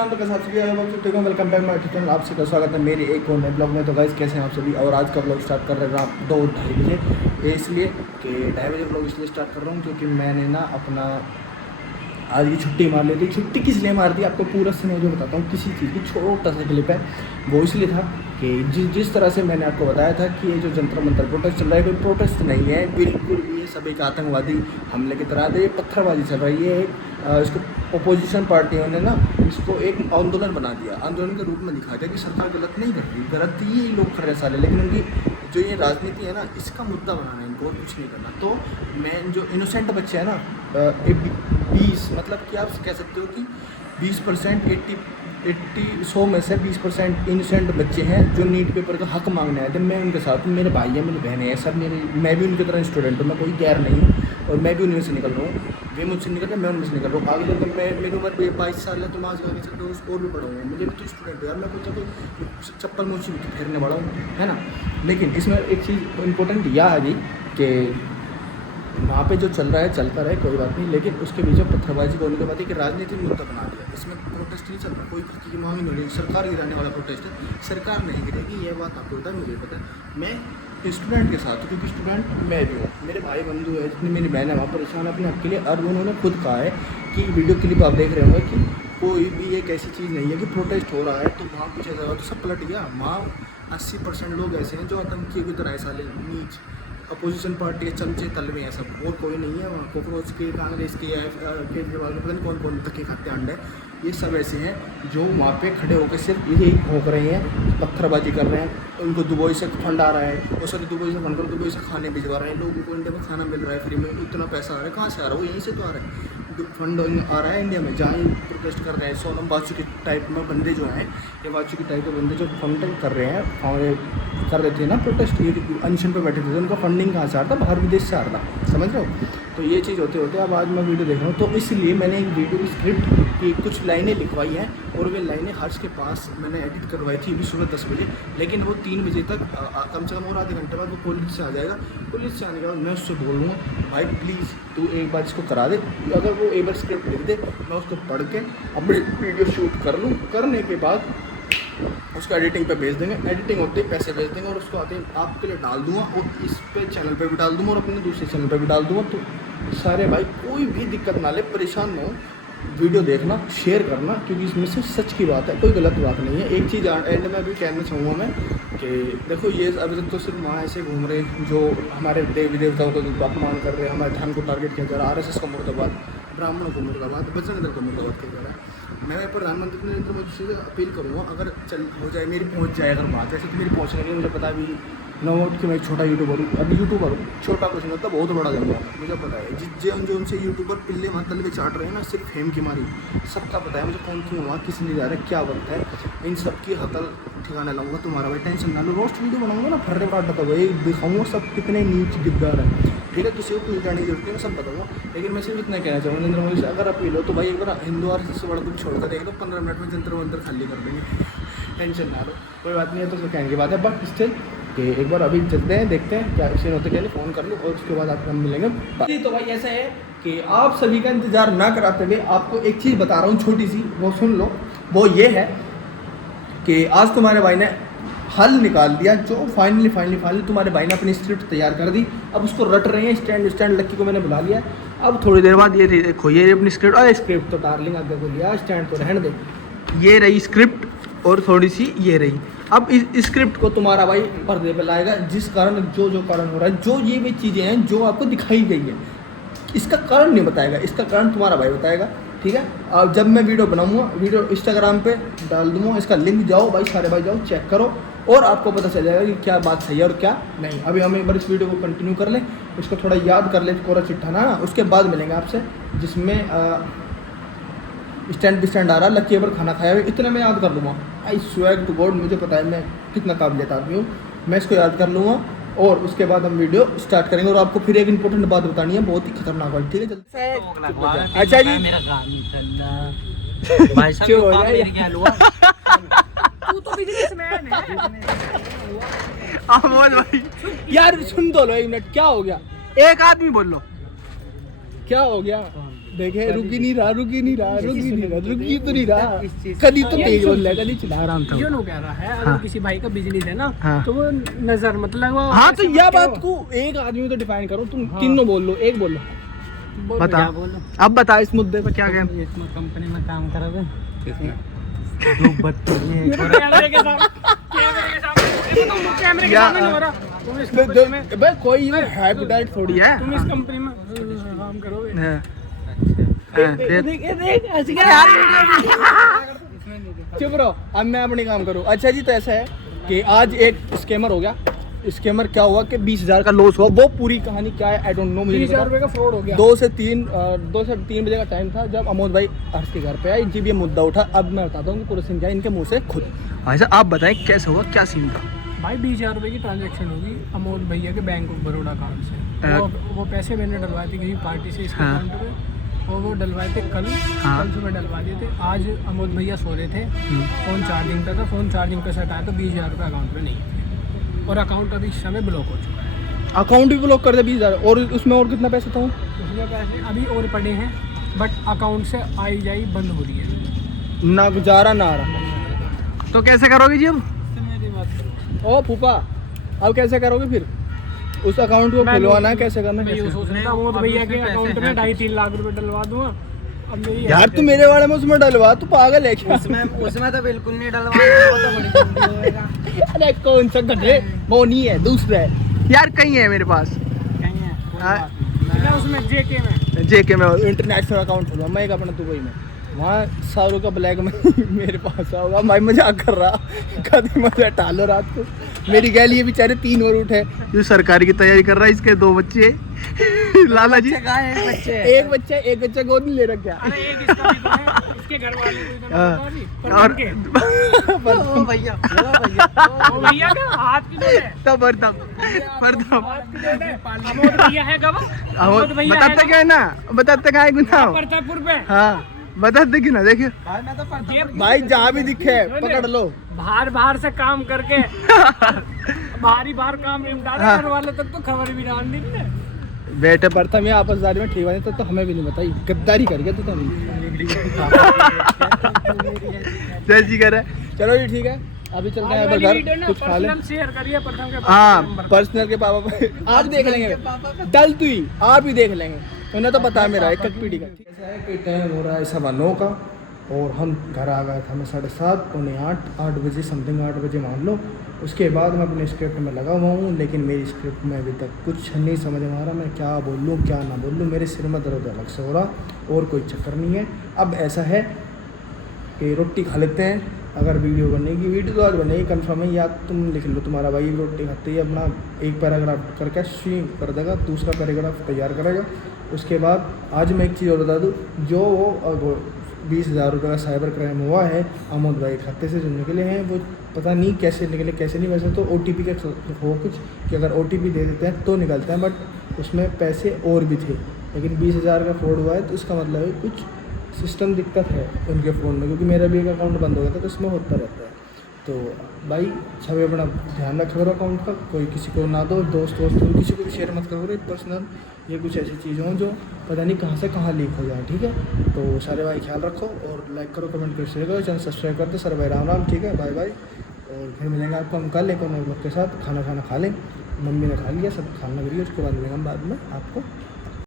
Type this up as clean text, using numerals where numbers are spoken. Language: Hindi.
Welcome back my channel. आप सबका स्वागत है मेरे एक और नए ब्लॉग में। तो गाइस कैसे हैं आप सभी। और आज का ब्लॉग स्टार्ट कर रहे हैं रात 2-2:30 बजे। ये इसलिए कि 2:30 बजे ब्लॉग इसलिए स्टार्ट कर रहा हूँ क्योंकि मैंने ना अपना आज की छुट्टी मार ली थी। छुट्टी किस लिए मार दी आपको पूरा समय जो बताता हूँ। किसी चीज़ की छोटा सा क्लिप है, वो इसलिए था कि जिस तरह से मैंने आपको बताया था कि ये जो जंतर मंतर प्रोटेस्ट चल रहा है, कोई प्रोटेस्ट नहीं है बिल्कुल भी। ये सब एक आतंकवादी हमले की तरह ये पत्थरबाजी चल रही है। इसको अपोजिशन पार्टियों ने ना इसको एक आंदोलन बना दिया, आंदोलन के रूप में दिखा दिया कि सरकार गलत नहीं कर रही, गलत ये लोग कर रहे साले। लेकिन उनकी जो ये राजनीति है ना, इसका मुद्दा बनाना है इनको, और कुछ नहीं करना। तो मैं जो इनोसेंट बच्चे हैं ना 20 मतलब कि आप कह सकते हो कि 20% 100 में से 20% इनोसेंट बच्चे हैं जो नीट पेपर का हक मांगने आए थे। मैं उनके साथ हूँ, मेरे भाई हैं, मेरी बहनें हैं, सब मेरे, मैं भी उनकी तरह स्टूडेंट हूँ, मैं कोई गैर नहीं हूँ। और मैं भी उनमें से निकल रहा हूँ, वे मुझसे निकल रहे हैं, मैं उनमें से निकल रहा हूँ। आगे जब मेरी उम्र 22 साल है तो मैं आज आगे चल रहा हूँ और भी पढ़ाऊँगा। मुझे भी तो स्टूडेंट यार, मैं कुछ कोई चप्पल मुझे फेरने वाला हूँ, है ना। लेकिन इसमें एक चीज़ इंपॉर्टेंट यह आ गई कि वहाँ पे जो चल रहा है चलता रहे, कोई बात नहीं। लेकिन उसके बीच में पत्थरबाजी बोलने के बाद एक राजनीतिक मुद्दा बना दिया। इसमें प्रोटेस्ट नहीं चल रहा, कोई हकी की मांग नहीं हो रही, सरकार गिराने वाला प्रोटेस्ट है। सरकार नहीं गिरेगी, ये बात आपको पता है, मुझे पता है। मैं स्टूडेंट के साथ, क्योंकि स्टूडेंट मैं भी हूँ, मेरे भाई बंधु है, जितनी मेरी बहन है वहाँ परेशान अपने हक के लिए। और उन्होंने खुद कहा है कि वीडियो क्लिप आप देख रहे होंगे कि कोई भी एक ऐसी चीज़ नहीं है कि प्रोटेस्ट हो रहा है तो वहाँ कुछ ऐसा हो तो सब पलट गया। वहाँ 80% लोग ऐसे हैं जो आतंकियों की तरह ऐसा नीच अपोजिशन पार्टी के चमचे तल में है सब, और कोई नहीं है वहाँ। कॉकरोच के, कांग्रेस के, केजरीवाल के, पता नहीं कौन कौन धक्के खाते अंडे, ये सब ऐसे हैं जो वहाँ पे खड़े होकर सिर्फ यही भोंक रहे हैं, पत्थरबाजी कर रहे हैं। उनको दुबई से फंड आ रहा है, और सर दुबई से फंड कर दुबई से खाने भिजवा रहे हैं लोगों को। इंडिया में खाना मिल रहा है फ्री में, इतना पैसा आ रहा है, कहाँ से आ रहा है? वो यहीं से तो आ रहा है, फंड आ रहा है इंडिया में। जहाँ ही प्रोटेस्ट कर रहे हैं सोनम बाजू के टाइप में बंदे जो हैं, ये बाजू के टाइप के बंदे जो फंड कर रहे हैं और कर रहे थे ना प्रोटेस्ट, ये अनशन पे बैठे थे, उनका फंडिंग कहाँ से आ रहा था? बाहर विदेश से आ रहा था, समझ रहे हो। तो ये चीज़ होते होते अब आज मैं वीडियो देख रहा हूँ, तो इसलिए मैंने एक वीडियो की स्क्रिप्ट की कुछ लाइनें लिखवाई हैं, और वे लाइनें हर्ष के पास मैंने एडिट करवाई थी अभी सुबह 10 बजे। लेकिन वो 3 बजे तक कम से कम और आधे घंटे बाद वो पुलिस से आ जाएगा। पुलिस से आने के बाद मैं उससे बोलूँगा, भाई प्लीज़ तू एक बार इसको करा दे। अगर वो एक बार स्क्रिप्ट लिख दे, मैं उसको पढ़ के अपनी वीडियो शूट कर लूँ। करने के बाद उसको एडिटिंग पे भेज देंगे, एडिटिंग होते ही पैसे भेज देंगे, और उसको आते ही आपके लिए डाल दूंगा, और इस पे चैनल पे भी डाल दूंगा, और अपने दूसरे चैनल पे भी डाल दूंगा। तो सारे भाई कोई भी दिक्कत ना ले, परेशान ना हो, वीडियो देखना, शेयर करना, क्योंकि इसमें से सच की बात है, कोई गलत बात नहीं है। एक चीज़ एंड में भी कहना चाहूँगा मैं कि देखो, ये अभी तक तो सिर्फ वहाँ ऐसे घूम रहे जो हमारे देवी देवताओं का अपमान कर रहे हैं, हमारे धर्म को टारगेट किया जा रहा है, RSS का मुर्दाबाद, ब्राह्मणों को मुर्दाबाद, बजरंग दल का मुर्दाबाद किया जा रहा है। मैं प्रधानमंत्री नरेंद्र मोदी से अपील करूँगा, अगर चल हो जाए, मेरी पहुँच जाए अगर बात, ऐसे तो मेरी पहुँच नहीं, मुझे पता भी नोट कि मैं एक छोटा यूट्यूबर हूँ, अभी यूट्यूबर हूँ, छोटा कुछ नहीं होता, बहुत बड़ा जंगल है, मुझे पता है। जो उनसे यूट्यूबर पिल्ले मतल के चाट रहे हैं ना, सिर्फ फेम की मारी, सबका पता है मुझे कौन क्यों हुआ, किस लिए जा रहा है, क्या वक्त है। इन सब की हकल ठिकाने लाऊंगा तुम्हारा, भाई टेंशन ना लो। रोस्ट वीडियो बनाऊंगा ना, फर्रे काट बताऊँ, भाई दिखाऊंगा सब कितने नीच गिद्दार है, ठीक है। किसी को कुछ जाने की जरूरत नहीं, मैं सब बताऊँगा। लेकिन मैं सिर्फ इतना कहना चाहूँगा, नरेंद्र मोदी से अगर अपील हो तो भाई एक बार हिंदू RSS से बड़ा कुछ छोड़कर देख लो, 15 मिनट में जंतर मंतर खाली कर देंगे, टेंशन ना लो, कोई बात नहीं है। तो कहने की बात है, बट स्टिल कि एक बार अभी चलते हैं, देखते हैं क्या सीन होते, क्या नहीं, फ़ोन कर लो, और उसके बाद आपको हम मिलेंगे। तो भाई ऐसा है कि आप सभी का इंतज़ार ना कराते हुए आपको एक चीज़ बता रहा हूँ छोटी सी, वो सुन लो। वो ये है कि आज तुम्हारे भाई ने हल निकाल दिया, जो फाइनली तुम्हारे भाई ने अपनी स्क्रिप्ट तैयार कर दी। अब उसको रट रहे हैं, स्टैंड लक्की को मैंने बुला लिया। अब थोड़ी देर बाद ये देखो, ये अपनी स्क्रिप्ट, अरे स्क्रिप्ट तो डार्लिंग आगे को लिया, स्टैंड तो रहने दे, ये रही स्क्रिप्ट, और थोड़ी सी ये रही। अब इस स्क्रिप्ट को तुम्हारा भाई पर्दे पे लाएगा, जिस कारण जो कारण हो रहा है, जो ये भी चीज़ें हैं जो आपको दिखाई गई है, इसका कारण नहीं बताएगा, इसका कारण तुम्हारा भाई बताएगा, ठीक है। अब जब मैं वीडियो बनाऊंगा, वीडियो इंस्टाग्राम पे डाल दूंगा, इसका लिंक जाओ भाई, सारे भाई जाओ, चेक करो, और आपको पता चल जाएगा कि क्या बात सही है और क्या नहीं। अभी हम एक बार इस वीडियो को कंटिन्यू कर लें, उसको थोड़ा याद कर ले, कोरा चिट्ठा ना, उसके बाद मिलेंगे आपसे, जिसमें स्टैंड आ रहा, लक्की पर खाना खाया हुआ, इतने मैं याद कर लूँगा। आई स्वैग टू गॉड, मुझे पता है मैं कितना काबिलियत आदमी हूँ, मैं इसको याद कर लूँगा, और उसके बाद हम वीडियो स्टार्ट करेंगे। और आपको फिर एक इंपॉर्टेंट बात बतानी है, बहुत ही खतरनाक वाली, ठीक है। चलते अच्छा जी, मेरा भाई साहब हो जाए, मेरे क्या हुआ? तू तो बिजनेसमैन है। आवाज भाई यार सुन तो लो, 1 मिनट, क्या हो गया? एक आदमी बोल लो, क्या हो गया? देखे रुक ही नहीं रहा तो नहीं रहा। कभी तो तेज बोल रहा है, कभी चला आराम था। यो नो कह रहा है, हाँ। अगर किसी भाई का बिजनेस है ना, हाँ। तो वो नजर मतलब वो हाँ तो ऐसे यह मत बात करो। को एक आदमी तो डिफाइन करो, तुम हाँ। तीनों बोल लो, एक बोलो। बोलो, बता। क्या बोलो? अब बता इस मुद्दे पर क्या कहना। इसमें कंपनी में काम करोगे? कैमरे कैमरे के सामने नहीं हो रहा। तुम इस कंपनी में भाई कोई ये हैबिटेट थोड़ी है। तुम इस कंपनी में काम करोगे? चुप रहो, अब मैं अपनी काम करूँ। अच्छा जी, तो ऐसा है कि आज एक स्कैमर हो गया। स्कैमर क्या हुआ कि 20,000 का लॉस हुआ। वो पूरी कहानी क्या है आई डोंट नो, मुझे 20,000 रुपए का फ्रॉड हो गया। 2 से 3 बजे का टाइम था जब अमोद भाई हर्ष के घर पे आए, जब ये मुद्दा उठा। अब मैं बताता हूँ पूरा सीन क्या है इनके मुंह से खुद। अच्छा आप बताएं कैसे हुआ, क्या सीन था? भाई 20,000 रुपए की ट्रांजैक्शन होगी अमोद भैया के बैंक ऑफ बड़ौदा अकाउंट से। वो पैसे मैंने डलवाए थे किसी पार्टी से इसके अकाउंट में, और वो डलवाए थे कल सुबह डलवा दिए थे। आज अमोद भैया सो रहे थे, फ़ोन चार्जिंग पे था, फ़ोन चार्जिंग पे सेट आया तो 20,000 रुपये अकाउंट में नहीं है, और अकाउंट अभी इस समय ब्लॉक हो चुका है। अकाउंट भी ब्लॉक कर दे 20,000, और उसमें और कितना पैसा था? उसमें पैसे अभी और पड़े हैं, बट अकाउंट से आई जाई बंद हो रही है, ना गुजारा ना आ रहा। तो कैसे करोगे जी अब? मेरी बात करो। ओ फूफा, अब कैसे करोगे फिर? उस अकाउंट को खुलवाना है, कैसे करना मैं है? ये सोच रहा था अमोद भैया के अकाउंट में 2.5-3 लाख रुपए डलवा दूंगा। अब मेरी यार तू मेरे वाले में उसमें डलवा, तू पागल है क्या? उसमें तो बिल्कुल नहीं डलवा। अरे कौन सा गधे, वो नहीं है, दूसरा है यार, कहीं है मेरे पास। मैं उसमें जेके में इंटरनेशनल अकाउंट होगा, मैं एक अपना दुबई में, वहाँ शाहरुख का ब्लैक में मेरे पास होगा। भाई मजाक कर रहा, कभी मजा टालो रात को। मेरी गैल ये बेचारे 3 और उठे, जो सरकारी की तैयारी कर रहा है, इसके 2 बच्चे लाला जी, एक बच्चा गोद नहीं ले रखा। अरे एक इसका भी तो है, इसके घर वाले को इतना हाँ। पता नहीं, और पर वो भैया का हाथ की जोड़ है। तब हाथ की जोड़ है। अमोद भैया है गवा। अमोद भैया बताते क्या है ना, बताते क्या है गुना। प्रतापपुर पे। हाँ बताते कि ना, देखिए ये भाई जहाँ भी दिखे पकड़ लो। बाहर से काम करके बाहर काम निपटा दे, घर वाले तक तो खबर भी डाल दी ने। बेटे प्रथम ये आपसदारी में ठीक बने तो हमें भी नहीं बताई, गद्दारी कर गया तो चल जी कर चलो जी ठीक है, अभी चलते हैं घर कुछ खा लें। शेयर करिए प्रथम के हाँ पर्सनल के पापा आज देख लेंगे, डल तू ही आप ही देख लेंगे, उन्हें तो पता है मेरा एक पीढ़ी का। ऐसा है कि टाइम हो रहा है 9:15 का, और हम घर आ गए थे हमें 7:30 पौने 8 बजे समथिंग, 8 बजे मान लो। उसके बाद मैं अपने स्क्रिप्ट में लगा हुआ हूँ, लेकिन मेरी स्क्रिप्ट में अभी तक कुछ नहीं समझ में आ रहा, मैं क्या बोलूँ क्या ना बोलूँ। मेरे सिर में दर्द अलग से हो रहा और कोई चक्कर नहीं है। अब ऐसा है कि रोटी खा लेते हैं, अगर वीडियो बनेगी, वीडियो तो आज बनेगी कन्फर्म है, या तुम लिख लो तुम्हारा भाई रोटी खाते ही अपना एक पैराग्राफ करके शी कर देगा, दूसरा पैराग्राफ तैयार करेगा। उसके बाद आज मैं एक चीज़ और बता दूँ, जो वो 20,000 रुपये का साइबर क्राइम हुआ है अमोद भाई खाते से जो निकले हैं, वो पता नहीं कैसे निकले कैसे नहीं। वैसे तो OTP का हो कुछ कि अगर OTP दे देते हैं तो निकलते हैं, बट उसमें पैसे और भी थे, लेकिन 20,000 का फ्रॉड हुआ है, तो इसका मतलब है कुछ सिस्टम दिक्कत है उनके फ़ोन में, क्योंकि मेरा भी एक अकाउंट बंद हो गया था तो इसमें होता रहता है। तो भाई सभी अपना ध्यान रखा करो अकाउंट का, कोई किसी को ना दो, दोस्त किसी को भी शेयर मत करो पर्सनल, ये कुछ ऐसी चीज़ हों जो पता नहीं कहाँ से कहाँ लीक हो जाए, ठीक है। तो सारे भाई ख्याल रखो और लाइक करो, कमेंट करो, शेयर करो, चैनल सब्सक्राइब कर दो। सर भाई राम राम, ठीक है, बाय बाय। और फिर मिलेंगे आपको हम कल एक और नए ब्लॉग के साथ। खाना खा लें, मम्मी ने खा लिया, सब खाना करिए, उसके बाद मिलेंगे हम बाद में आपको।